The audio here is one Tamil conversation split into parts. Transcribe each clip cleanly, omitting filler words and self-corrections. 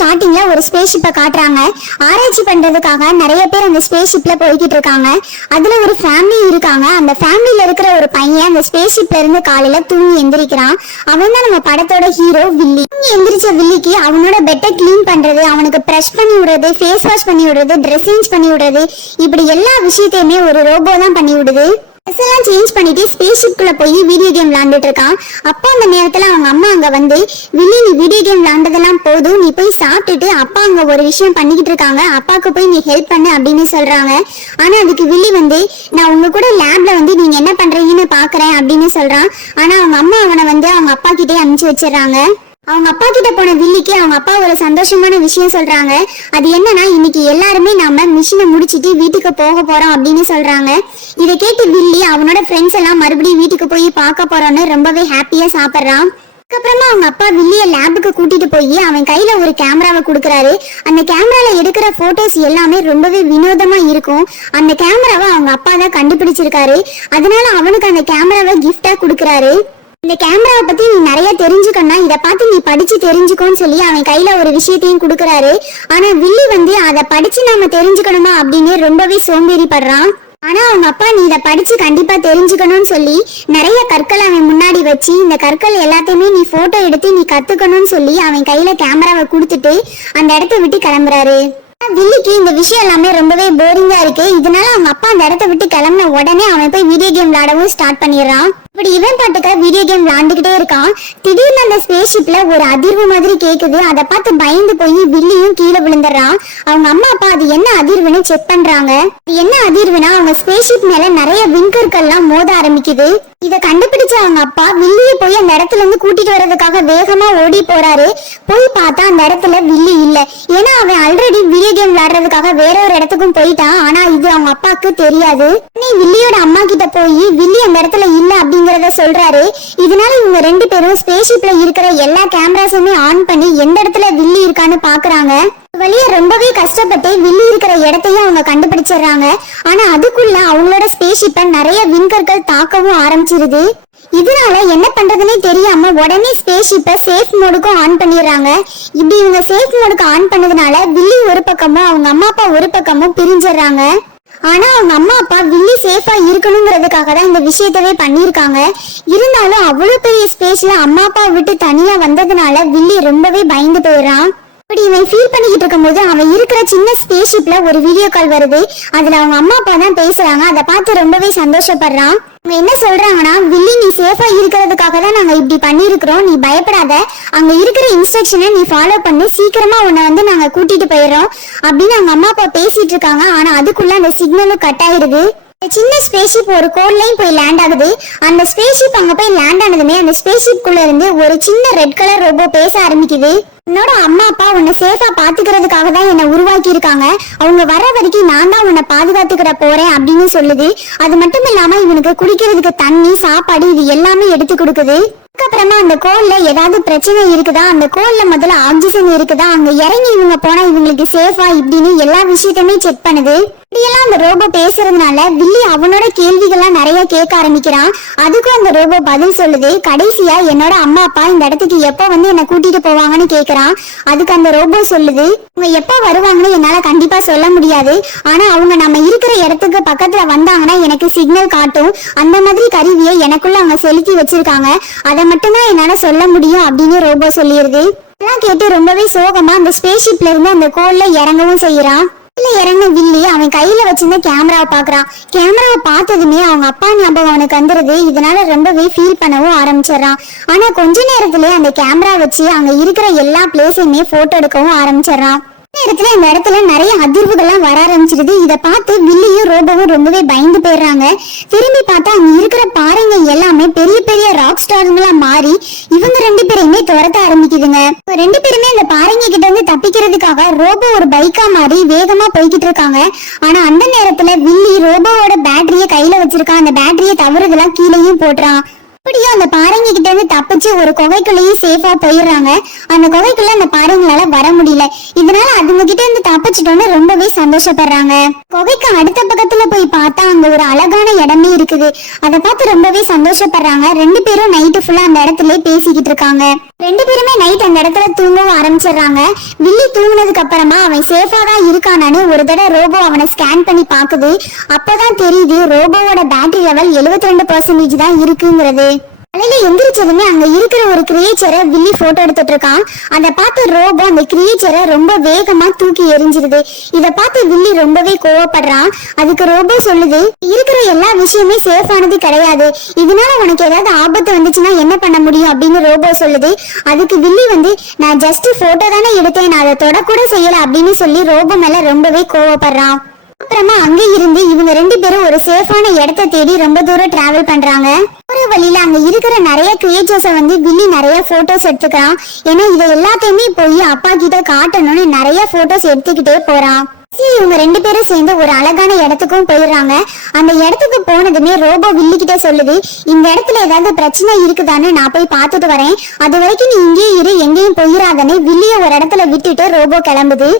ஸ்டார்டிங்ல ஒரு ஸ்பேஸ் ஷிப்பை காட்டுறாங்க. ஆராய்ச்சி பண்றதுக்காக நிறைய பேர் அந்த ஸ்பேஸ் ஷிப்ல போய்கிட்டு இருக்காங்க. அதுல ஒரு ஃபேமிலி இருக்காங்க. அந்த ஃபேமிலியில இருக்கிற ஒரு பையன் அந்த ஸ்பேஸ் ஷிப்ல இருந்து காலையில தூங்கி எந்திரிக்கிறான். அவன் தான் நம்ம படத்தோட ஹீரோ வில்லி. தூங்கி எந்திரிச்ச வில்லிக்கு அவனோட பெட்டை கிளீன் பண்றது, அவனுக்கு ப்ரஷ் பண்ணி விடுறது, ஃபேஸ் வாஷ் பண்ணி விடுறது, ட்ரெஸ் சேஞ்ச் பண்ணி விடுறது, இப்படி எல்லா விஷயத்தையுமே ஒரு ரோபோ தான் பண்ணி விடுது. ட்ரெஸ் எல்லாம் சேஞ்ச் பண்ணிட்டு ஸ்பேஸ் ஷிப்குள்ள போய் வீடியோ கேம் விளையாண்டுட்டு இருக்கான். அப்போ அந்த நேரத்துல அவங்க அம்மா அங்க வந்து, வில்லி நீ வீடியோ கேம் விளையாண்டதெல்லாம் போதும், நீ போய் சாப்பிட்டுட்டு அப்பா அங்க ஒரு விஷயம் பண்ணிக்கிட்டு இருக்காங்க, அப்பாவுக்கு போய் நீ ஹெல்ப் பண்ணு அப்படின்னு சொல்றாங்க. ஆனா அதுக்கு வில்லி வந்து, நான் உங்க கூட லேப்ல வந்து நீங்க என்ன பண்றீங்கன்னு பாக்குறேன் அப்படின்னு சொல்றான். ஆனா அவங்க அம்மா அவனை வந்து அவங்க அப்பா கிட்டே அனுப்பிச்சு வச்சிடறாங்க. அவங்க அப்பா கிட்ட போன வில்லிக்கு அவங்க அப்பா ஒரு சந்தோஷமான விஷயம் சொல்றாங்க. அது என்னன்னா, இன்னைக்கு எல்லாருமே நாம மிஷினை முடிச்சிட்டு வீட்டுக்கு போக போறோம் அப்படின்னு சொல்றாங்க. இதை கேட்டு வில்லி அவனோட ஃப்ரெண்ட்ஸ் எல்லாம் மறுபடியும் வீட்டுக்கு போய் பார்க்க போறோம்னு ரொம்பவே ஹாப்பியா சாப்பிட்றான். அதுக்கப்புறமா அவங்க அப்பா வில்லிய லேபுக்கு கூட்டிட்டு போய் அவன் கையில ஒரு கேமராவை கொடுக்குறாரு. அந்த கேமரால எடுக்கிற போட்டோஸ் எல்லாமே ரொம்பவே வினோதமா இருக்கும். அந்த கேமராவை அவங்க அப்பா தான் கண்டுபிடிச்சிருக்காரு. அதனால அவனுக்கு அந்த கேமராவை கிஃப்டா கொடுக்குறாரு. இந்த கேமராவை பத்தி நீ நிறைய தெரிஞ்சுக்கணும்னா இதை பார்த்து நீ படிச்சு தெரிஞ்சுக்கோன்னு சொல்லி அவன் கையில ஒரு விஷயத்தையும் கொடுக்குறாரு. ஆனா வில்லி வந்து அதை படிச்சு நாம தெரிஞ்சுக்கணுமா அப்படின்னு ரொம்பவே சோம்பேறிப்படுறான். ஆனா அவங்க அப்பா நீ இதை படிச்சு கண்டிப்பா தெரிஞ்சுக்கணும்னு சொல்லி நிறைய கற்கள் அவன் முன்னாடி வச்சு, இந்த கற்கள் எல்லாத்தையுமே நீ போட்டோ எடுத்து நீ கத்துக்கணும்னு சொல்லி அவன் கையில கேமராவை கொடுத்துட்டு அந்த இடத்த விட்டு கிளம்புறாரு. வில்லிக்கு இந்த விஷயம் எல்லாமே ரொம்பவே போரிங்கா இருக்கு. இதனால அவங்க அப்பா அந்த இடத்த விட்டு கிளம்பின உடனே அவன் போய் வீடியோ கேம் விளையாடவும் ஸ்டார்ட் பண்ணிடுறான். இப்படி இவன் பாட்டுக்க வீடியோ கேம் விளையாண்டுகிட்டே இருக்கான். திடீர்னு அந்த ஸ்பேஸ் ஷிப்ல ஒரு அதிர்வு மாதிரி கேக்குது. அதை பார்த்து பயந்து போய் வில்லியும் கீழே விழுந்துடுறான். அவங்க அம்மா அப்பா அது என்ன அதிர்வுன்னு செக் பண்றாங்க. அது என்ன அதிர்வுனா, அவங்க ஸ்பேஸ் ஷிப் மேல நிறைய விண்கற்கள்லாம் மோத ஆரம்பிக்குது. இதை கண்டுபிடிச்ச அவங்க அப்பா வில்லியை போய் அந்த இடத்துல இருந்து கூட்டிட்டு வர்றதுக்காக வேகமா ஓடி போறாரு. போய் பார்த்தா அந்த இடத்துல வில்லி இல்ல. ஏன்னா அவன் ஆல்ரெடி வீடியோ கேம் விளையாடுறதுக்காக வேற ஒரு இடத்துக்கும் போயிட்டான். ஆனா இது அவங்க அப்பாவுக்கு தெரியாது. வில்லியோட அம்மா கிட்ட போய் வில்லி அந்த இடத்துல இல்ல அப்படிங்கறத சொல்றாரு. இதனால இவங்க ரெண்டு பேரும் ஸ்பேஸ் ஷிப்ல இருக்கிற எல்லா கேமராஸுமே ஆன் பண்ணி எந்த இடத்துல வில்லி இருக்கான்னு பாக்குறாங்க. வழிய ரொம்பவே கஷ்டப்பட்டு வில்லி இருக்கிற இடத்தையும் அவங்க கண்டுபிடிச்சிடுறாங்க. ஆனா அதுக்குள்ள அவங்களோட ஸ்பேஸ் ஷிப்பை நிறைய விண்கற்கள் தாக்கவும் ஆரம்பிச்சிருது. இதனால என்ன பண்றதுன்னே தெரியாம உடனே ஸ்பேஸ் ஷிப்பை சேஃப் மோடுக்கும் ஆன் பண்ணிடுறாங்க. இப்படி இவங்க சேஃப் மோடுக்கு ஆன் பண்ணதுனால வில்லி ஒரு பக்கமும் அவங்க அம்மா அப்பா ஒரு பக்கமும் பிரிஞ்சிடுறாங்க. ஆனா அவங்க அம்மா அப்பா வில்லி சேஃபா இருக்கணுங்கிறதுக்காக தான் இந்த விஷயத்தவே பண்ணிருக்காங்க. இருந்தாலும் அவ்வளவு பெரிய ஸ்பேஸ்ல அம்மா அப்பா விட்டு தனியா வந்ததுனால வில்லி ரொம்பவே பயந்து போயிடுறான். இப்படி இவன் ஃபீல் பண்ணிக்கிட்டு இருக்கும் போது அவன் இருக்கிற சின்ன ஸ்பேஸ் ஷிப்ல ஒரு வீடியோ கால் வருது. அதுல அவங்க அம்மா அப்பா தான் பேசுறாங்க. அதை பார்த்து ரொம்பவே சந்தோஷப்படுறான். அவங்க என்ன சொல்றாங்கன்னா, வில்லி நீ சேஃபா இருக்கிறதுக்காக தான் நாங்க இப்படி பண்ணிருக்கிறோம், நீ பயப்படாத, அங்க இருக்கிற இன்ஸ்ட்ரக்ஷனை நீ ஃபாலோ பண்ணி சீக்கிரமா உன்னை வந்து நாங்க கூட்டிட்டு போயிடுறோம் அப்படின்னு அவங்க அம்மா அப்பா பேசிட்டு இருக்காங்க. ஆனா அதுக்குள்ள அந்த சிக்னலும் கட் ஆயிடுது. சின்ன ஸ்பேஸ் ஷிப் ஒரு கோல்லையும் போய் லேண்ட் ஆகுது. அந்த ஸ்பேஸ் ஷிப் அங்க போய் லேண்ட் ஆனதுமே அந்த ஸ்பேஸ் ஷிப்குள்ள இருந்து ஒரு சின்ன ரெட் கலர் ரோபோ பேச ஆரம்பிக்குது. என்னோட அம்மா அப்பா உன்னை சேஃபா பாத்துக்கிறதுக்காக தான் என்னை உருவாக்கி இருக்காங்க, அவங்க வர வரைக்கும் நான் தான் உன்னை பாதுகாத்துக்கிற போறேன் அப்படின்னு சொல்லுது. அது மட்டும் இல்லாம இவனுக்கு குடிக்கிறதுக்கு தண்ணி, சாப்பாடு இது எல்லாமே எடுத்து கொடுக்குது. அதுக்கப்புறமா அந்த கோல்ல ஏதாவது பிரச்சனை இருக்குதா, அந்த கோல்ல முதல்ல ஆக்சிஜன் இருக்குதா, அங்க இறங்கி இவங்க போனா இவங்களுக்கு சேஃபா இப்படின்னு எல்லா விஷயத்தையுமே செக் பண்ணுது. இப்படியெல்லாம் அந்த ரோபோ பேசுறதுனால வில்லி அவனோட கேள்விகள்லாம் நிறைய கேட்க ஆரம்பிக்கிறான். அதுக்கும் அந்த ரோபோ பதில் சொல்லுது. கடைசியா என்னோட அம்மா அப்பா இந்த இடத்துக்கு எப்ப வந்து என்ன கூட்டிட்டு போவாங்கன்னு கேக்குறான். அதுக்கு அந்த ரோபோ சொல்லுது, அவங்க எப்ப வருவாங்கன்னு என்னால கண்டிப்பா சொல்ல முடியாது, ஆனா அவங்க நம்ம இருக்கிற இடத்துக்கு பக்கத்துல வந்தாங்கன்னா எனக்கு சிக்னல் காட்டும், அந்த மாதிரி கருவியை எனக்குள்ள அவங்க செலுத்தி வச்சிருக்காங்க, அதை மட்டும்தான் என்னால சொல்ல முடியும் அப்படின்னு ரோபோ சொல்லிடுது. இதெல்லாம் கேட்டு ரொம்பவே சோகமா அந்த ஸ்பேஸ் ஷிப்ல இருந்து அந்த கோல்ல இறங்கவும் செய்யறான். இறங்க வில்லி அவன் கையில வச்சிருந்த கேமராவை பாக்குறான். கேமராவை பார்த்ததுமே அவங்க அப்பா ஞாபகம் அவனுக்கு வந்துருது. இதனால ரொம்பவே ஃபீல் பண்ணவும் ஆரம்பிச்சிடறான். ஆனா கொஞ்ச நேரத்திலே அந்த கேமரா வச்சு அங்க இருக்கிற எல்லா பிளேஸையுமே போட்டோ எடுக்கவும் ஆரம்பிச்சிடறான். நேரத்துல இந்த இடத்துல நிறைய அதிர்வுகள்லாம் வர ஆரம்பிச்சிருது. இதை பார்த்து வில்லியும் ரோபோவும் ரொம்பவே பயந்து போயிடுறாங்க. திரும்பி பார்த்தா அங்க இருக்கிற பாறைங்க எல்லாமே பெரிய பெரிய ராக் ஸ்டாருங்களா மாறி இவங்க ரெண்டு பேரையுமே துரத்த ஆரம்பிக்குதுங்க. ரெண்டு பேருமே அந்த பாறைங்க கிட்ட வந்து தப்பிக்கிறதுக்காக ரோபோ ஒரு பைக்கா மாறி வேகமா போய்கிட்டு இருக்காங்க. ஆனா அந்த நேரத்துல வில்லி ரோபோவோட பேட்டரிய கையில வச்சிருக்கான். அந்த பேட்டரிய தவறுதலா கீழேயும் போடுறான். அப்படியே அந்த பாறைங்க கிட்ட இருந்து தப்பிச்சு ஒரு குகைக்குள்ளேயே சேஃபா போயிடுறாங்க. அந்த குகைக்குள்ள அந்த பாறைங்களால வர முடியல. இதனால அதுங்க கிட்ட இருந்து தப்பிச்சிட்டோன்னு ரொம்பவே சந்தோஷப்படுறாங்க. குகைக்கு அடுத்த பக்கத்துல போய் பார்த்தா அங்க ஒரு அழகான இடமே இருக்குது. அதை பார்த்து ரொம்பவே சந்தோஷப்படுறாங்க. ரெண்டு பேரும் நைட்டு ஃபுல்லா அந்த இடத்துல பேசிக்கிட்டு இருக்காங்க. ரெண்டு பேருமே நைட் அந்த இடத்துல தூங்கவும் ஆரம்பிச்சிடுறாங்க. வில்லி தூங்கினதுக்கு அப்புறமா அவன் சேஃபா தான் இருக்கானான்னு ஒரு தடவை ரோபோ அவனை ஸ்கேன் பண்ணி பாக்குது. அப்பதான் தெரியுது ரோபோவோட பேட்டரி லெவல் 72% தான் இருக்குங்கிறது. காலையில எந்திரிச்சதுமே அங்க இருக்கிற ஒரு கிரியேச்சரை வில்லி போட்டோ எடுத்துட்டு இருக்கான். அதை பார்த்து ரோபோ அந்த கிரியேச்சரை ரொம்ப வேகமா தூக்கி எரிஞ்சிருது. இதை பார்த்து வில்லி ரொம்பவே கோவப்படுறான். அதுக்கு ரோபோ சொல்லுது, இருக்கிற எல்லா விஷயமே சேஃபானது கிடையாது, இதனால உனக்கு ஏதாவது ஆபத்து வந்துச்சுன்னா என்ன பண்ண முடியும் அப்படின்னு ரோபோ சொல்லுது. அதுக்கு வில்லி நான் ஜஸ்ட் போட்டோ தானே எடுத்தேன், நான் அதை தொடக்கூட செய்யல அப்படின்னு சொல்லி ரோபோ மேல ரொம்பவே கோவப்படுறான். அப்புறமா அங்க இருந்து இவங்க ரெண்டு பேரும் ஒரு சேஃபான இடத்தை தேடி ரொம்ப தூரம் டிராவல் பண்றாங்க. ஒரு வழியில அங்க இருக்கிற நிறைய கிரியேச்சர்ஸ வில்லி நிறைய போட்டோஸ் எடுத்துக்கிறான். ஏன்னா இதை எல்லாத்தையுமே போய் அப்பா கிட்ட காட்டணும்னு நிறைய போட்டோஸ் எடுத்துக்கிட்டே போறான். இவங்க ரெண்டு பேரும் சேர்ந்து ஒரு அழகான இடத்துக்கும் போயிடுறாங்க. அந்த இடத்துக்கு போனதுமே ரோபோ வில்லி கிட்ட சொல்லுது, இந்த இடத்துல ஏதாவது பிரச்சனை இருக்குதான்னு நான் போய் பார்த்துட்டு வரேன், அது வரைக்கும் நீ இங்கேயே இரு, எங்கேயும் போயிடாதன்னு வில்லிய ஒரு இடத்துல விட்டுட்டு ரோபோ கிளம்புது.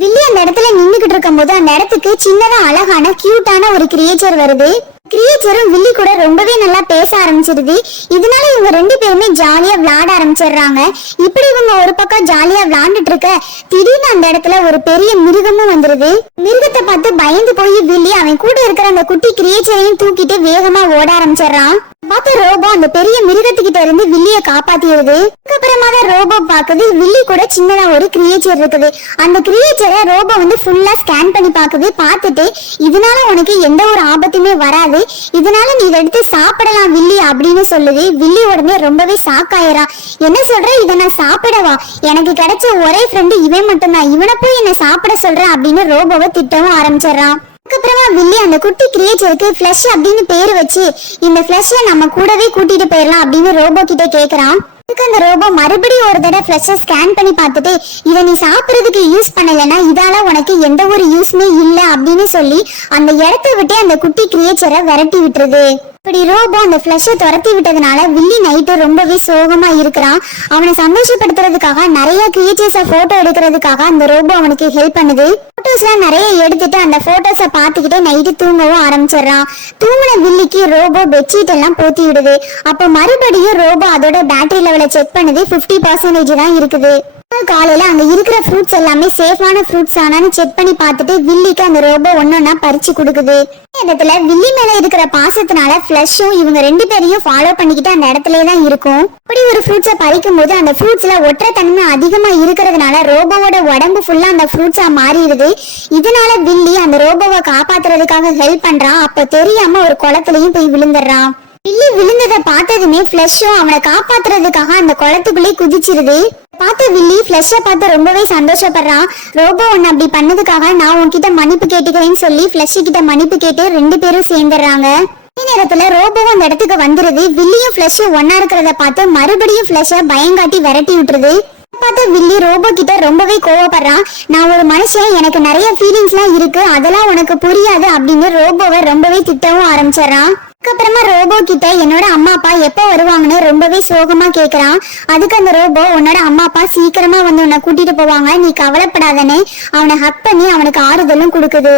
வில்லி அந்த இடத்துல நின்னுகிட்டு இருக்கும் போது அந்த இடத்துக்கு சின்னதா அழகான கியூட்டான ஒரு கிரியேச்சர் வருது. கிரியேச்சரும் வில்லி கூட ரொம்பவே நல்லா பேச ஆரம்பிச்சிருது. இதனால இவங்க ரெண்டு பேருமே ஜாலியா விளையாட ஆரம்பிச்சிடுறாங்க. இப்படி இவங்க ஒரு பக்கம் ஜாலியா விளையாண்டுட்டு இருக்க திடீர்னு அந்த இடத்துல ஒரு பெரிய மிருகமும் வந்துருது. மிருகத்தை பார்த்து பயந்து போய் வில்லி அவன் கூட இருக்கிற அந்த குட்டி கிரியேச்சரையும் தூக்கிட்டு வேகமா ஓட ஆரம்பிச்சிடுறான். பார்த்து ரோபோ அந்த பெரிய மிருகத்துக்கிட்ட இருந்து வில்லிய காப்பாத்திடுது. அதுக்கப்புறமா தான் ரோபோ பாக்குது வில்லி கூட சின்னதா ஒரு கிரியேச்சர் இருக்குது. அந்த கிரியேச்சரை ரோபோ ஃபுல்லா ஸ்கேன் பண்ணி பாக்குது. பார்த்துட்டு இதனால உனக்கு எந்த ஒரு ஆபத்துமே வராது, இதனால நீ இதை எடுத்து சாப்பிடலாம் வில்லி அப்படின்னு சொல்லுது. வில்லி உடனே ரொம்பவே ஷாக்காயிரா. என்ன சொல்ற, இதை நான் சாப்பிடவா? எனக்கு கிடைச்ச ஒரே ஃப்ரெண்டு இவன் மட்டும்தான், இவனை போய் என்ன சாப்பிட சொல்ற அப்படின்னு ரோபோவை திட்டவும் ஆரம்பிச்சிடறான். அதுக்கப்புறமா வில்லி அந்த குட்டி கிரியேச்சருக்கு ஃபிளஷ் அப்படின்னு பேரு வச்சு இந்த ஃபிளஷை நம்ம கூடவே கூட்டிட்டு போயிடலாம் அப்படின்னு ரோபோ கிட்ட கேக்குறான். அதுக்கு அந்த ரோபோ மறுபடியும் ஒரு தடவை ஃபிளஷை ஸ்கேன் பண்ணி பார்த்துட்டு இதை நீ சாப்பிட்றதுக்கு யூஸ் பண்ணலைன்னா இதால உனக்கு எந்த ஒரு யூஸ்மே இல்லை அப்படின்னு சொல்லி அந்த இடத்த விட்டு அந்த குட்டி கிரியேச்சரை விரட்டி விட்டுருது. இப்படி ரோபோ அந்த ஃபிளஷை துரத்தி விட்டதுனால வில்லி நைட்டு ரொம்பவே சோகமா இருக்கிறான். அவனை சந்தோஷப்படுத்துறதுக்காக நிறைய கிரியேச்சர்ஸை போட்டோ எடுக்கிறதுக்காக அந்த ரோபோ அவனுக்கு ஹெல்ப் பண்ணுது. போட்டோஸ்லாம் நிறைய எடுத்துட்டு அந்த போட்டோஸை பார்த்துக்கிட்டே நைட்டு தூங்கவும் ஆரம்பிச்சிடறான். தூங்கின வில்லிக்கு ரோபோ பெட்ஷீட் எல்லாம் போத்தி விடுது. அப்போ மறுபடியும் ரோபோ அதோட பேட்டரி லெவலை செக் பண்ணுது. 50% தான் இருக்குது. காலையில அங்க இருக்கிற ஃப்ரூட்ஸ் எல்லாமே சேஃபான ஃப்ரூட்ஸ் ஆனான்னு செக் பண்ணி பார்த்துட்டு வில்லிக்கு அந்த ரோபோ ஒன்னொன்னா பறிச்சு கொடுக்குது. இடத்துல வில்லி மேல இருக்கிற பாசத்தினால ஃபிளஷும் இவங்க ரெண்டு பேரையும் ஃபாலோ பண்ணிக்கிட்டு அந்த இடத்துல தான் இருக்கும். இப்படி ஒரு ஃப்ரூட்ஸை பறிக்கும் போது அந்த ஃப்ரூட்ஸ்ல ஒற்றைத்தன்மை அதிகமா இருக்கிறதுனால ரோபோவோட உடம்பு ஃபுல்லா அந்த ஃப்ரூட்ஸா மாறிடுது. இதனால வில்லி அந்த ரோபோவை காப்பாத்துறதுக்காக ஹெல்ப் பண்றான். அப்ப தெரியாம ஒரு குளத்துலயும் போய் விழுந்துடுறான். வில்லி விழுந்ததை பார்த்ததுமே ஃபிளஷும் அவனை காப்பாத்துறதுக்காக அந்த குளத்துக்குள்ளே குதிச்சிருது. பார்த்த வில்லி ஃபிளஷை பார்த்து ரொம்பவே சந்தோஷப்படுறான். ரோபோ ஒன்னு அப்படி பண்ணதுக்காக நான் உன்கிட்ட மன்னிப்பு கேட்டுக்கிறேன்னு சொல்லி ஃபிளஷ் கிட்ட மன்னிப்பு கேட்டு ரெண்டு பேரும் சேர்ந்துடுறாங்க. அதே நேரத்துல ரோபோவும் அந்த இடத்துக்கு வந்துருது. வில்லியும் ஃபிளஷும் ஒன்னா இருக்கிறத பார்த்து மறுபடியும் ஃபிளஷை பயங்காட்டி விரட்டி விட்டுருது. பார்த்து வில்லி ரோபோ கிட்ட ரொம்பவே கோவப்படுறான். நான் ஒரு மனுஷன், எனக்கு நிறைய ஃபீலிங்ஸ்லாம் இருக்கு, அதெல்லாம் உனக்கு புரியாது அப்படின்னு ரோபோவை ரொம்பவே திட்டவும் ஆரம்பிச்சிடறான். அதுக்கப்புறமா ரோபோ கிட்ட என்னோட அம்மா அப்பா எப்ப வருவாங்கன்னு ரொம்பவே சோகமா கேக்குறான். அதுக்கு அந்த ரோபோ உன்னோட அம்மா அப்பா சீக்கிரமா உன்னை கூட்டிட்டு போவாங்க, நீ கவலைப்படாதன்னு அவனை ஹக் பண்ணி அவனுக்கு ஆறுதலும் கொடுக்குது.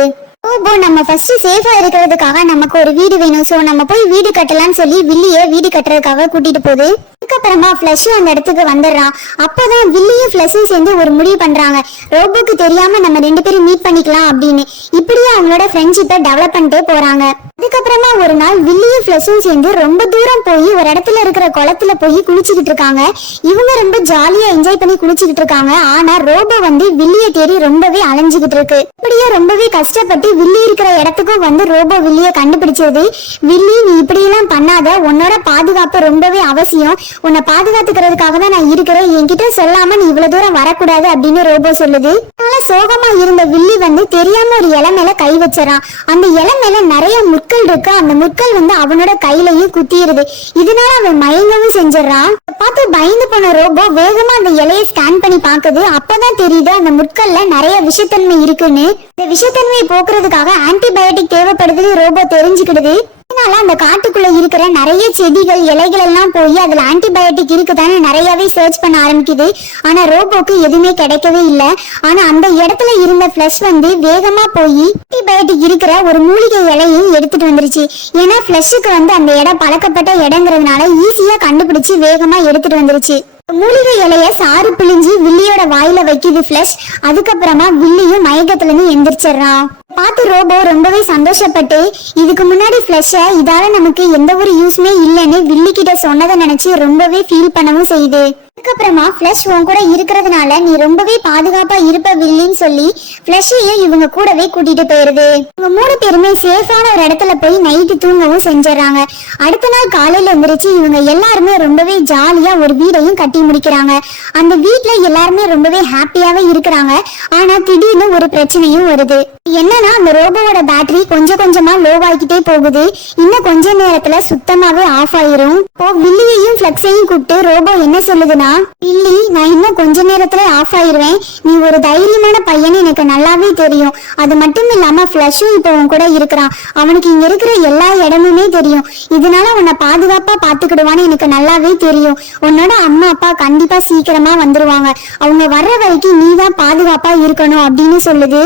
ரோபோ நம்ம ஃபர்ஸ்ட் சேஃபா இருக்கிறதுக்காக நமக்கு ஒரு வீடு வேணும், சோ நம்ம போய் வீடு கட்டலாம்னு சொல்லி வில்லிய வீடு கட்டுறதுக்காக கூட்டிட்டு போகுது. அதுக்கப்புறமா ஃபிளஷும் அந்த இடத்துக்கு வந்துடுறான். அப்பதான் வில்லியும் ஃபிளஷும் சேர்ந்து ஒரு முடிவு பண்றாங்க, ரோபோக்கு தெரியாம நம்ம ரெண்டு பேரும் மீட் பண்ணிக்கலாம் அப்படின்னு. இப்படியே அவங்களோட ஃப்ரெண்ட்ஷிப்பை டெவலப் பண்ணிட்டே போறாங்க. அதுக்கப்புறமா ஒரு நாள் வில்லியும் ஃபிளஷும் சேர்ந்து ரொம்ப தூரம் போய் ஒரு இடத்துல இருக்கிற குளத்துல போய் குளிச்சுக்கிட்டு இருக்காங்க. இவங்க ரொம்ப ஜாலியா என்ஜாய் பண்ணி குளிச்சுக்கிட்டு இருக்காங்க. ஆனா ரோபோ வில்லிய தேடி ரொம்பவே அலைஞ்சுக்கிட்டு இருக்கு. இப்படியே ரொம்பவே கஷ்டப்பட்டு வில்லி இருக்கிற இடத்துக்கும் ரோபோ வில்லிய கண்டுபிடிச்சது. வில்லி, நீ இப்படி எல்லாம் பண்ணாத, உன்னோட பாதுகாப்பு ரொம்பவே அவசியம், உன்னை பாதுகாத்துக்கிறதுக்காக தான் நான் இருக்கிறேன், என்கிட்ட சொல்லாம நீ இவ்வளவு தூரம் வரக்கூடாது அப்படின்னு ரோபோ சொல்லுது. அதனால சோகமா இருந்த வில்லி தெரியாம ஒரு இலை மேல கை வச்சறான். அந்த இலை மேல நிறைய முட்கள் இருக்கு. அந்த முட்கள் அவனோட கையிலையும் குத்திடுது. இதனால அவன் மயங்கவும் செஞ்சிடறான். பார்த்து பயந்து போன ரோபோ வேகமா அந்த இலையை ஸ்கேன் பண்ணி பாக்குது. அப்பதான் தெரியுது அந்த முட்கள்ல நிறைய விஷத்தன்மை இருக்குன்னு. இந்த விஷத்தன்மையை போக்குறதுக்காக ஆன்டிபயோட்டிக் தேவைப்படுதுன்னு ரோபோ தெரிஞ்சுக்கிடுது. அதனால அந்த காட்டுக்குள்ள இருக்கிற நிறைய செடிகள் இலைகள் எல்லாம் போய் அதுல ஆன்டிபயோட்டிக் இருக்குதான்னு நிறையவே சர்ச் பண்ண ஆரம்பிக்குது. ஆனா ரோபோக்கு எதுவுமே கிடைக்கவே இல்லை. ஆனா அந்த இடத்துல இருந்த ஃபிளஷ் வந்து வேகமா போய் ஆன்டிபயோட்டிக் இருக்கிற ஒரு மூலிகை இலையை எடுத்துட்டு வந்துருச்சு. ஏன்னா ஃபிளஷுக்கு வந்து அந்த இடம் பழக்கப்பட்ட இடங்கிறதுனால ஈஸியா கண்டுபிடிச்சு வேகமா எடுத்துட்டு வந்துருச்சு. மூலிகை இலைய சாறு பிழிஞ்சு வில்லியோட வாயில வைக்குது ஃபிளஷ். அதுக்கப்புறமா வில்லியும் மயக்கத்துல இருந்து எந்திரிச்சிடறான். பார்த்து ரோபோ ரொம்பவே சந்தோஷப்பட்டு இதுக்கு முன்னாடி ஃபிளஷ இதால நமக்கு எந்த ஒரு யூஸ்மே இல்லைன்னு வில்லி கிட்ட சொன்னதை நினைச்சு ரொம்பவே ஃபீல் பண்ணவும் செய்யுது. அதுக்கப்புறமா ஃபிளஷ் உன் கூட இருக்கிறதுனால நீ ரொம்பவே பாதுகாப்பா இருப்ப வில்லின்னு சொல்லி ஃபிளஷையும் இவங்க கூடவே கூட்டிட்டு போயிருது. இவங்க 3 பேருமே சேஃபான ஒரு இடத்துல போய் நைட்டு தூங்கவும் செஞ்சிடறாங்க. அடுத்த நாள் காலையில எந்திரிச்சு இவங்க எல்லாருமே ரொம்பவே ஜாலியா ஒரு வீடையும் கட்டி முடிக்கிறாங்க. அந்த வீட்டுல எல்லாருமே ரொம்பவே ஹாப்பியாவே இருக்கிறாங்க. ஆனா திடீர்னு ஒரு பிரச்சனையும் வருது. என்னன்னா அந்த ரோபோவோட பேட்டரி கொஞ்சம் கொஞ்சமா லோவாகிட்டே போகுது. இன்னும் கொஞ்ச நேரத்துல சுத்தமாவே ஆஃப் ஆயிரும். இப்போ வில்லியையும் ஃபிளக்ஸையும் கூப்பிட்டு ரோபோ என்ன சொல்லுதுன்னா, வில்லி, நான் இன்னும் கொஞ்ச நேரத்துல ஆஃப் ஆயிருவேன். நீ ஒரு தைரியமான பையன் எனக்கு நல்லாவே தெரியும். அது மட்டும் இல்லாம ஃபிளஷும் இப்போ உன் கூட இருக்கிறான். அவனுக்கு இங்க இருக்கிற எல்லா இடமுமே தெரியும். இதனால உன்னை பாதுகாப்பா பாத்துக்கிடுவான்னு எனக்கு நல்லாவே தெரியும். உன்னோட அம்மா அப்பா கண்டிப்பா சீக்கிரமா வந்துருவாங்க. அவங்க வர்ற வரைக்கும் நீ தான் பாதுகாப்பா இருக்கணும் அப்படின்னு சொல்லுது.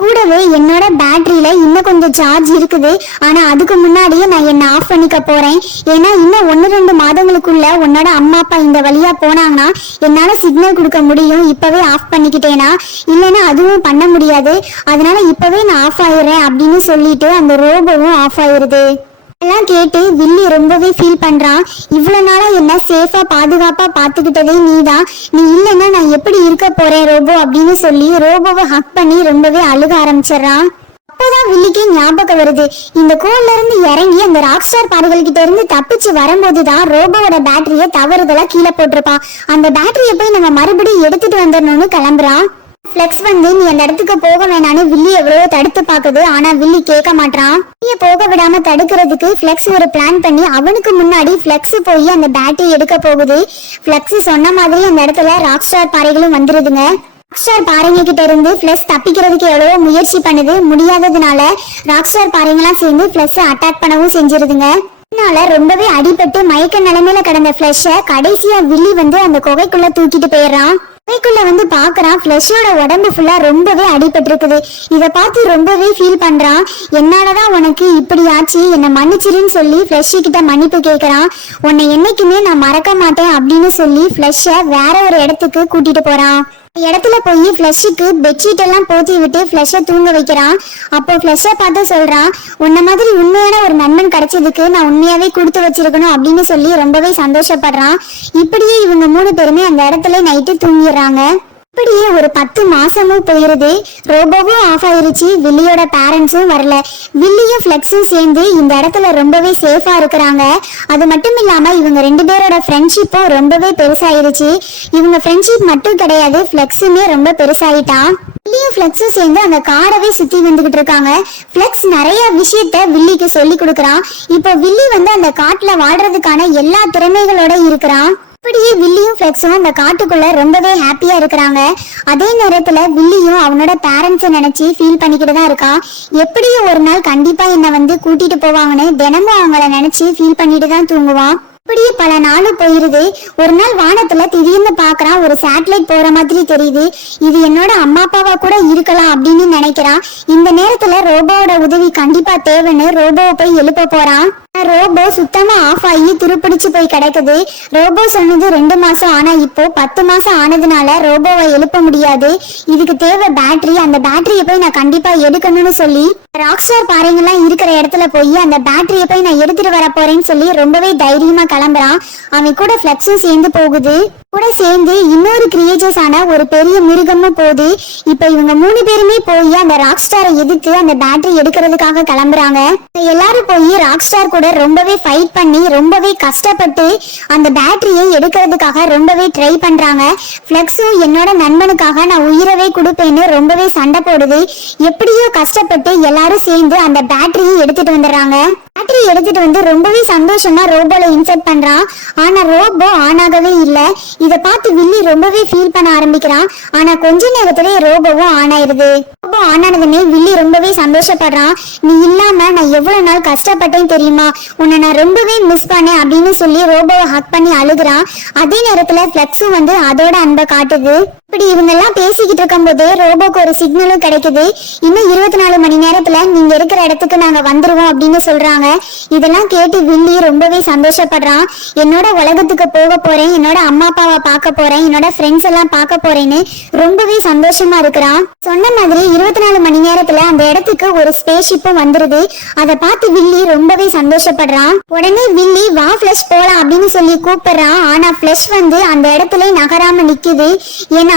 கூடவே என்னோட பேட்டரியில இன்னும் கொஞ்சம் சார்ஜ் இருக்குது. ஆனா அதுக்கு முன்னாடியே நான் என்ன ஆஃப் பண்ணிக்க போறேன். ஏன்னா இன்னும் 1-2 மாதங்களுக்குள்ள உன்னோட அம்மா அப்பா இந்த வழியா போனாங்கன்னா என்னால சிக்னல் கொடுக்க முடியும். இப்பவே ஆஃப் பண்ணிக்கிட்டேனா, இல்லைன்னா அதுவும் பண்ண முடியாது. அதனால இப்பவே நான் ஆஃப் ஆயிடுறேன் அப்படின்னு சொல்லிட்டு அந்த ரோபோவும் ஆஃப் ஆயிருது. எல்லாம் கேட்டு வில்லி ரொம்பவே ஃபீல் பண்றான். இவ்வளவு நாளா என்ன சேஃபா பாதுகாப்பா பாத்துக்கிட்டதே நீதான். நீ இல்லைன்னா நான் எப்படி இருக்க போறேன் ரோபோ அப்படின்னு சொல்லி ரோபோவை ஹக் பண்ணி ரொம்பவே அழுக ஆரம்பிச்சிடறான். அப்போதான் வில்லிக்கு ஞாபகம் வருது. இந்த கோல்ல இருந்து இறங்கி அந்த ராக் ஸ்டார் பாறைகள் கிட்ட இருந்து தப்பிச்சு வரும்போதுதான் ரோபோவோட பேட்டரிய தவறுதலா கீழே போட்டிருப்பான். அந்த பேட்டரிய போய் நம்ம மறுபடியும் எடுத்துட்டு வந்துடணும்னு கிளம்புறான். ஃபிளக்ஸ் வந்து நீ அந்த இடத்துக்கு போக வேணான்னு வில்லி எவ்வளவோ தடுத்து பாக்குது. ஆனா வில்லி கேட்க மாட்டான். வில்லிய போக விடாம தடுக்கிறதுக்கு ஃபிளக்ஸ் ஒரு பிளான் பண்ணி அவனுக்கு முன்னாடி ஃபிளக்ஸ் போய் அந்த பேட்டரி எடுக்க போகுது. ஃபிளக்ஸ் சொன்ன மாதிரி அந்த இடத்துல ராக் ஸ்டார் பாறைகளும் வந்துருதுங்க. ராக் ஸ்டார் பாறைங்க கிட்ட இருந்து ஃபிளக்ஸ் தப்பிக்கிறதுக்கு எவ்வளவோ முயற்சி பண்ணுது. முடியாததுனால ராக் ஸ்டார் பாறைங்கெல்லாம் சேர்ந்து ஃபிளக்ஸ் அட்டாக் பண்ணவும் செஞ்சிருதுங்க. இதனால ரொம்பவே அடிபட்டு மயக்க நிலைமையில கிடந்த ஃபிளஷ கடைசியா வில்லி வந்து அந்த குகைக்குள்ள தூக்கிட்டு போயிடுறான். குகைக்குள்ள வந்து பாக்குறான், ஃபிளஷோட உடம்பு ஃபுல்லா ரொம்பவே அடிபட்டு இருக்குது. இதை பார்த்து ரொம்பவே ஃபீல் பண்றான். என்னாலதான் உனக்கு இப்படி ஆச்சு, என்னை மன்னிச்சிருன்னு சொல்லி ஃபிளஷ் கிட்ட மன்னிப்பு கேட்கறான். உன்னை என்னைக்குமே நான் மறக்க மாட்டேன் அப்படின்னு சொல்லி ஃபிளஷ வேற ஒரு இடத்துக்கு கூட்டிட்டு போறான். இடத்துல போய் ஃபிளஷுக்கு பெட்ஷீட் எல்லாம் போத்தி விட்டு ஃபிளஷ தூங்க வைக்கிறான். அப்போ ஃபிளஷ பார்த்து சொல்றான், உன்ன மாதிரி உண்மையான ஒரு நண்பன் கிடைச்சதுக்கு நான் உண்மையாவே கொடுத்து வச்சிருக்கணும் அப்படின்னு சொல்லி ரொம்பவே சந்தோஷப்படுறான். இப்படியே இவங்க 3 பேருமே அந்த இடத்துல நைட்டு தூங்கிடுறாங்க. இப்படியே ஒரு 10 மாசமும் போயிருது. ரோபோவும் ஆஃப் ஆயிருச்சு. வில்லியோட பேரண்ட்ஸும் வரல. வில்லியும் ஃபிளக்ஸும் சேர்ந்து இந்த இடத்துல ரொம்பவே சேஃபா இருக்கிறாங்க. அது மட்டும் இல்லாம இவங்க 2 பேரோட ஃப்ரெண்ட்ஷிப்பும் ரொம்பவே பெருசாயிருச்சு. இவங்க ஃப்ரெண்ட்ஷிப் மட்டும் கிடையாது, ஃபிளக்ஸுமே ரொம்ப பெருசாயிட்டான். வில்லியும் ஃபிளக்ஸும் சேர்ந்து அந்த காடவே சுத்தி வந்துகிட்டு இருக்காங்க. ஃபிளக்ஸ் நிறைய விஷயத்த வில்லிக்கு சொல்லி கொடுக்கறான். இப்போ வில்லி வந்து அந்த காட்டுல வாழ்றதுக்கான எல்லா திறமைகளோட இருக்கிறான். இப்படியே வில்லியும் ஃபிளக்ஸும் அந்த காட்டுக்குள்ள ரொம்பவே ஹாப்பியா இருக்கிறாங்க. அதே நேரத்துல வில்லியும் அவனோட பேரண்ட்ஸை நினைச்சு ஃபீல் பண்ணிக்கிட்டு தான் இருக்கான். எப்படியும் ஒரு நாள் கண்டிப்பா என்னை வந்து கூட்டிட்டு போவாங்கன்னு தினமும் அவங்கள நினைச்சு ஃபீல் பண்ணிட்டு தான் தூங்குவான். இப்படியே பல நாளும் போயிருது. ஒரு நாள் வானத்துல திடீர்னு பாக்குறான், ஒரு சேட்டலைட் போற மாதிரி தெரியுது. இது என்னோட அம்மா அப்பாவா கூட இருக்கலாம் அப்படின்னு நினைக்கிறான். இந்த நேரத்துல ரோபோவோட உதவி கண்டிப்பா தேவைன்னு ரோபோவை போய் எழுப்ப போறான். ரோபோ சுத்தமா ஆஃப் ஆகி துருப்பிடிச்சு போய் கிடக்குது. ரோபோ சொன்னது 2 மாசம், ஆனா இப்போ 10 மாசம் ஆனதுனால ரோபோவை எழுப்ப முடியாது. இதுக்கு தேவை பேட்டரி. அந்த பேட்டரியை போய் நான் கண்டிப்பா எடுக்கணும்னு சொல்லி ராக் ஸ்டார் பாறைங்கெல்லாம் இருக்கிற இடத்துல போய் அந்த பேட்டரியை போய் நான் எடுத்துட்டு வர போறேன்னு சொல்லி ரொம்பவே தைரியமா கிளம்புறான். அவன் கூட ஃபிளக்ஸும் சேர்ந்து போகுது. கூட சேர்ந்து இன்னொரு கிரியேச்சர்ஸ் ஆன ஒரு பெரிய மிருகமும் போகுது. இப்ப இவங்க 3 பேருமே போய் அந்த ராக் ஸ்டாரை எதிர்த்து அந்த பேட்டரி எடுக்கிறதுக்காக கிளம்புறாங்க. எல்லாரும் போய் ராக் ஸ்டார் கூட ரொம்பவே ஃபைட் பண்ணி ரொம்பவே கஷ்டப்பட்டு அந்த பேட்டரியை எடுக்கிறதுக்காக ரொம்பவே ட்ரை பண்றாங்க. ஃபிளக்ஸும் என்னோட நண்பனுக்காக நான் உயிரவே கொடுப்பேன்னு ரொம்பவே சண்டை போடுது. எப்படியோ கஷ்டப்பட்டு எல்லாரும் சேர்ந்து அந்த பேட்டரியை எடுத்துட்டு வந்துடுறாங்க. பேட்டரி எடுத்துட்டு வந்து ரொம்பவே சந்தோஷமா ரோபோல இன்சர்ட் பண்றான். ஆனா ரோபோ ஆன் ஆகவே இல்ல. இத பார்த்து வில்லி ரொம்பவே ஃபீல் பண்ண ஆரம்பிக்கிறான். ஆனா கொஞ்ச நேரத்திலே ரோபோவும் ஆன் ஆயிருது. ரோபோ ஆன் ஆனதுமே வில்லி ரொம்பவே சந்தோஷப்படுறான். நீ இல்லாம நான் எவ்வளவு நாள் கஷ்டப்பட்டேன் தெரியுமா, உன்னை நான் ரொம்பவே மிஸ் பண்ணேன் அப்படின்னு சொல்லி ரோபோவை ஹக் பண்ணி அழுகுறான். அதே நேரத்துல ஃபிளக்ஸும் வந்து அதோட அன்பை காட்டுது. இப்படி இவங்க எல்லாம் பேசிக்கிட்டு இருக்கும் போது ரோபோக்கு ஒரு சிக்னலும் கிடைக்குது. இன்னும் 24 மணி நேரத்துல நீங்க இருக்கிற இடத்துக்கு நாங்க வந்துருவோம் அப்படின்னு சொல்றாங்க. இதெல்லாம் கேட்டு வில்லி ரொம்பவே சந்தோஷப்படுறான். என்னோட உலகத்துக்கு போக போறேன், என்னோட அம்மா அப்பாவை பார்க்க போறேன், என்னோட ஃப்ரெண்ட்ஸ் எல்லாம் பார்க்க போறேன்னு ரொம்பவே சந்தோஷமா இருக்கிறான். சொன்ன மாதிரி 24 மணி நேரத்துல அந்த இடத்துக்கு ஒரு ஸ்பேஸ் ஷிப்பும் வந்துருது. அதை பார்த்து வில்லி ரொம்பவே சந்தோஷப்படுறான். உடனே வில்லி வா ஃபிளஷ் போலாம் அப்படின்னு சொல்லி கூப்பிடுறான். ஆனா ஃபிளஷ் வந்து அந்த இடத்துல நகராம நிக்குது. ஏன்னா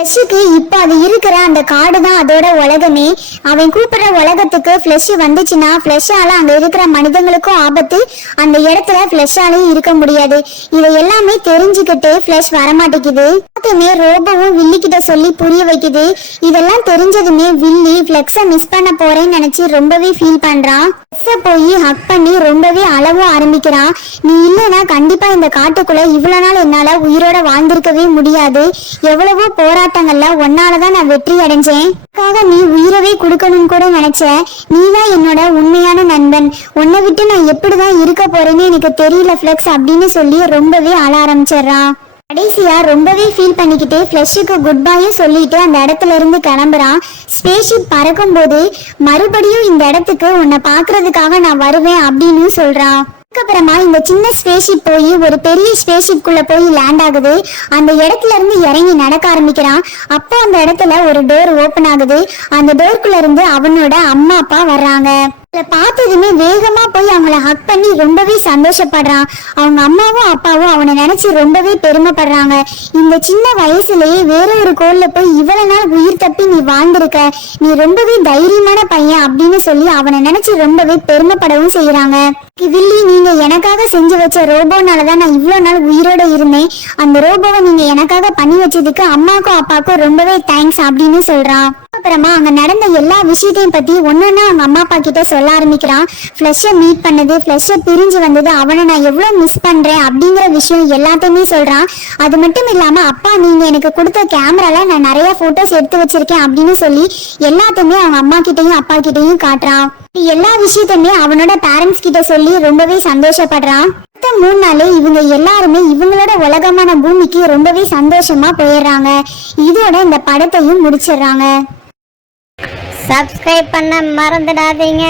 ஃபிளஷுக்கு இப்ப அது இருக்கிற அந்த காடு தான் அதோட உலகமே. அவன் கூப்பிடுற உலகத்துக்கு ஃபிளஷ் வந்துச்சுன்னா ஃபிளஷால அங்க இருக்கிற மனிதங்களுக்கும் ஆபத்து, அந்த இடத்துல ஃபிளஷாலையும் இருக்க முடியாது. இதை எல்லாமே தெரிஞ்சுக்கிட்டு ஃபிளஷ் வரமாட்டேங்குது. அதுமே ரோபோவும் வில்லி கிட்ட சொல்லி புரிய வைக்குது. இதெல்லாம் தெரிஞ்சதுமே வில்லி ஃபிளக்ஸை மிஸ் பண்ண போறேன்னு நினைச்சு ரொம்பவே ஃபீல் பண்றான். ஃபிளக்ஸை போய் ஹக் பண்ணி ரொம்பவே அழவும் ஆரம்பிக்கிறான். நீ இல்லைன்னா கண்டிப்பா இந்த காட்டுக்குள்ள இவ்வளவு நாள் என்னால உயிரோட வாழ்ந்திருக்கவே முடியாது. எவ்வளவோ போராட்டங்கள்ல ஒன்னாலதான் நான் வெற்றி அடைஞ்சேன். நீ உயிரவே கொடுக்கணும்னு கூட நினைச்ச. நீதான் என்னோட உண்மையான நண்பன். உன்னை விட்டு நான் எப்படிதான் இருக்க போறேன்னு எனக்கு தெரியல ஃபிளக்ஸ் அப்படின்னு சொல்லி ரொம்பவே அழ ஆரம்பிச்சிடுறான். கடைசியா ரொம்பவே ஃபீல் பண்ணிக்கிட்டு ஃபிளஷுக்கு குட் பையும் சொல்லிட்டு அந்த இடத்துல இருந்து கிளம்புறான். ஸ்பேஸ்ஷிப் பறக்கும் போது மறுபடியும் இந்த இடத்துக்கு உன்னை பாக்குறதுக்காக நான் வருவேன் அப்படின்னு சொல்றான். அதுக்கப்புறமா இந்த சின்ன ஸ்பேஸ்ஷிப் போய் ஒரு பெரிய ஸ்பேஸ்ஷிப் குள்ள போய் லேண்ட் ஆகுது. அந்த இடத்துல இருந்து இறங்கி நடக்க ஆரம்பிக்கிறான். அப்போ அந்த இடத்துல ஒரு டோர் ஓபன் ஆகுது. அந்த டோருக்குள்ள இருந்து அவனோட அம்மா அப்பா வர்றாங்க. பார்த்ததுமே வேகமா போய் அவங்கள ஹக் பண்ணி ரொம்பவே சந்தோஷப்படுறான். அவங்க அம்மாவும் அப்பாவும் அவனை நினைச்சு ரொம்பவே பெருமைப்படுறாங்க. இந்த சின்ன வயசுலயே வேற ஒரு கோல்ல போய் இவ்வளவு நாள் உயிர் தப்பி நீ வாழ்ந்திருக்க, நீ ரொம்பவே தைரியமான பையன் அப்படின்னு சொல்லி அவனை நினைச்சு ரொம்பவே பெருமைப்படவும் செய்யறாங்க. வில்லி, நீங்க எனக்காக செஞ்சு வச்ச ரோபோனாலதான் நான் இவ்வளவு நாள் உயிரோட இருந்தேன். அந்த ரோபோவை நீங்க எனக்காக பண்ணி வச்சதுக்கு அம்மாக்கும் அப்பாவுக்கும் ரொம்பவே தேங்க்ஸ் அப்படின்னு சொல்றான். அப்புறமா அங்க நடந்த எல்லா விஷயத்தையும் பத்தி ஒன்னொன்னா அவங்க அம்மா அப்பா கிட்ட சொல்ல ஆரம்பிக்கிறான். ஃபிளஷை மீட் பண்ணது, ஃபிளஷை பிரிஞ்சு வந்தது, அவனை நான் எவ்வளவு மிஸ் பண்றேன் அப்படிங்கிற விஷயம் எல்லாத்தையுமே சொல்றான். அது மட்டும் இல்லாம அப்பா நீங்க எனக்கு கொடுத்த கேமரால நான் நிறைய போட்டோஸ் எடுத்து வச்சிருக்கேன் அப்படின்னு சொல்லி எல்லாத்தையுமே அவங்க அம்மா கிட்டையும் அப்பா கிட்டையும் காட்டுறான். எல்லா விஷயத்தையுமே அவனோட பேரண்ட்ஸ் கிட்ட சொல்லி ரொம்பவே சந்தோஷப்படுறான். 3 நாள் இவங்க எல்லாருமே இவங்களோட உலகமான பூமிக்கு ரொம்பவே சந்தோஷமா போயிடுறாங்க. இதோட இந்த படத்தையும் முடிச்சிடுறாங்க. சப்ஸ்கிரைப் பண்ண மறந்துடாதீங்க.